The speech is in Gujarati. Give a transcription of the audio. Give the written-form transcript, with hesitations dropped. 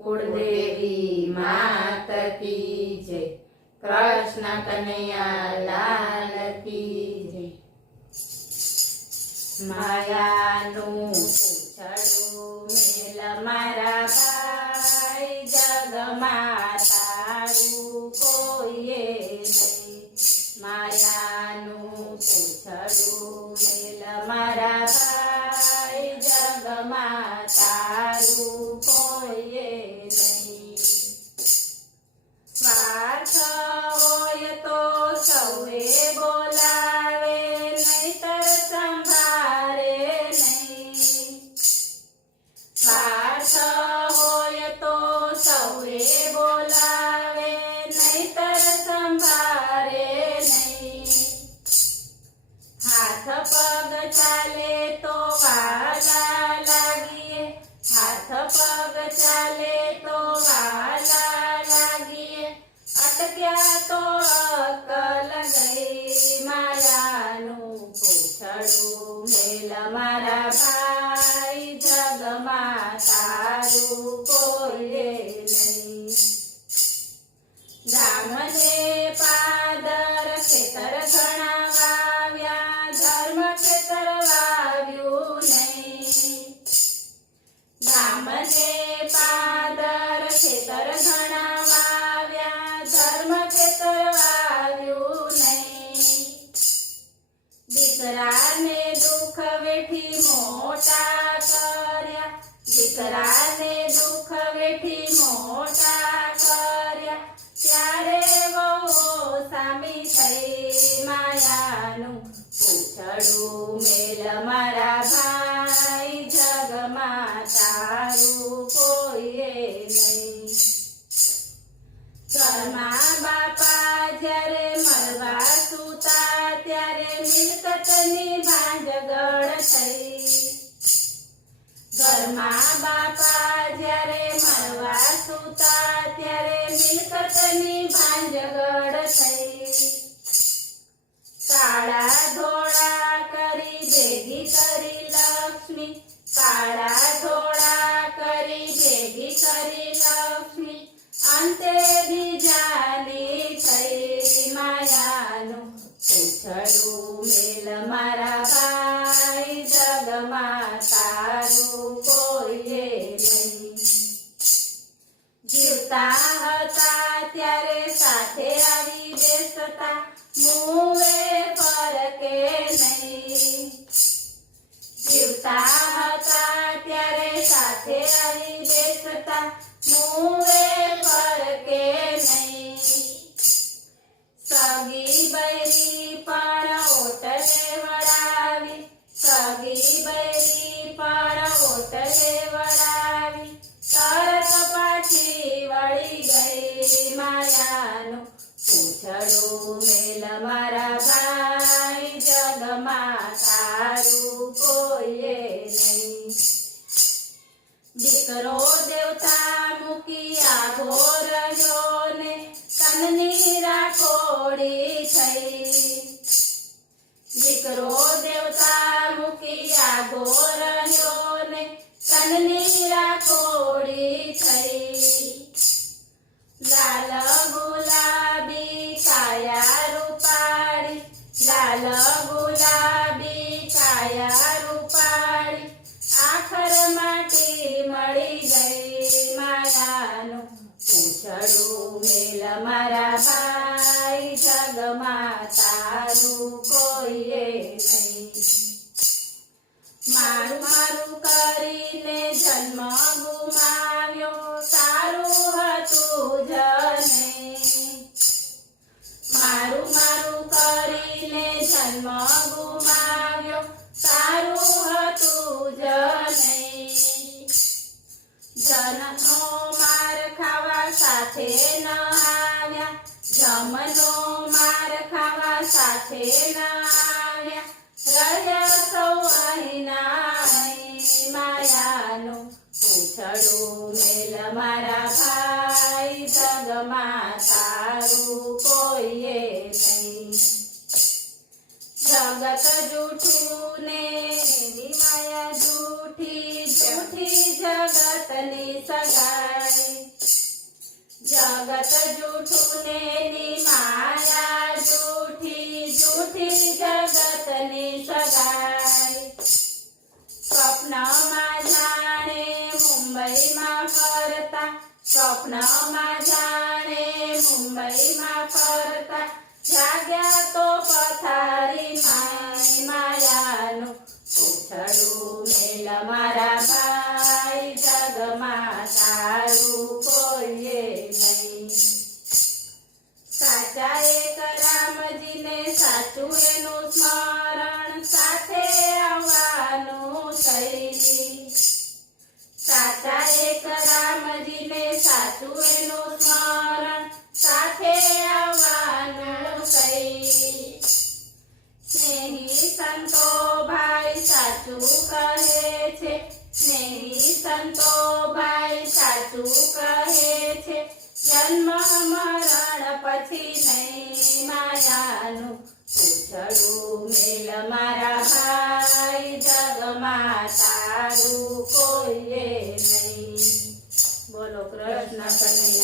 कुलदेवी मात की जय। कृष्ण कन्हैया लाल की जय। मायाનું પૂછડું મેલ મારા ભાઈ, જગમાં તારું કોઈએ નહીં। માયાનું પૂછડું મેલ મારા ભાઈ, જગમાં તારું કોઈએ નહીં। સ્વાર્થ હોય તો સૌએ બોલાવે, નહીતર સંભાળે નહીં। સ્વાર્થ હોય તો સૌએ બોલાવે, નહીતર સંભાળે નહીં। હાથ પગ ચાલે તો વાલા લાગીએ, હાથ પગ ચાલે તો વાલા લાગીએ, અટક્યા તો અકલ ગઈ। માયાનું પૂછડું મેલ મારા ભાઈ, જગમાં તારું કોઈએ નહીં। ગામને પાદર ખેતર ઘણા વાવ્યા, ધર્મ ખેતર વાવ્યું નહીં। ગામને પાદર ખેતર ઘણા વાવ્યા, ધર્મ ખેતર વાવ્યું નહીં। દીકરાને દુઃખ વેઠી મોટા કર્યા, દીકરાને દુઃખ વેઠી મોટા કર્યા, ત્યારે વહુ સામી થઈ। માયાનું પૂછડું મેલ મારા ભાઈ, જગમાં તારું કોઈએ નહીં। ઘરમાં બાપા જ્યારે મળવા સૂતા, ત્યારે મિલકતની ભાંજગડ થઈ। ઘરમાં બાપા જ્યારે મળવા સૂતા, ત્યારે મિલકતની ભાંજગડ થઈ। કાળા ધોળા કરી ભેગી કરી લક્ષ્મી, કાળા ધોળા કરી ભેગી કરી લક્ષ્મી, અંતે બીજાની થઈ। માયાનું પૂછડું મેલ મારા ભાઈ, જગમાં તારું કોઈએ નહીં। જીવતા હતા ત્યારે સાથે આવી બેસતા, મુવે ફરકે નહીં। જીવતા હતા ત્યારે સાથે આવી બેસતા, મુવે ફરકે નહીં। સગી બૈરી પણ ઓટલે વળાવી, સગી બૈરી પણ ઓટલે વળાવી, તરત પાછી વળી ગઈ। માયાનું પૂછડું મેલ મારા ભાઈ, જગમાં તારું કોઈએ નહીં। દીકરો દેવતા મૂકી આઘો રહ્યો ને, તનની રાખોડી થઈ। દીકરો દેવતા મૂકી આઘો રહ્યો ને, તનની રાખોડી થઈ। લાલ ગુલાબી કાયા રૂપાળી, લાલ ગુલાબી કાયા રૂપાળી, આખર માટી મળી ગઈ। માયાનું પૂછડું મેલ મારા ભાઈ, જગમાં તારું કોઈએ નહીં। મારું મારું કરીને જન્મ ગુમાવ્યો, સારું હતું જ નહીં। મારું મારું કરીને જન્મ ગુમાવ્યો, સારું હતું જ નહીં। જનનો માર ખાવા સાથે ન આવ્યા, જમનો માર ખાવા સાથે ન આવ્યા, રહ્યા સૌ અહીંના અહીં। માયાનું પૂછડું મેલ મારા ભાઈ, જગમાં તારું કોઈએ નહીં। જગત જૂઠું ને એની માયા જૂઠી, જૂઠી જગતની સગાઈ જગત જૂઠું ને એની માયા જૂઠી જૂઠી જગતની સગાઈ સ્વપ્નમાં જાણે મુંબઈમાં ફરતા સ્વપ્નમાં જાણે મુંબઈમાં ફરતા જાગ્યા તો પથારી માયાનું પૂછડું મેલ મારા ભાઈ જગમાં તારું કોઈએ નહીં સાચા એક રામજીને સાચું એનું સ્મરણ સાથે આવવાનું થઈ સાચા એક રામજીને સાચું એનું સ્મરણ સાથે આવવાનું થઈ સ્નેહી સંતો ભાઈ સાચું કહે છે સ્નેહી સંતો ભાઈ સાચું કહે છે જન્મ મરણ પછી નહીં માયાનું પૂછડું મેલ મારા ભાઈ જગમાં તારું કોઈએ નહીં બોલો કૃષ્ણ કનૈયા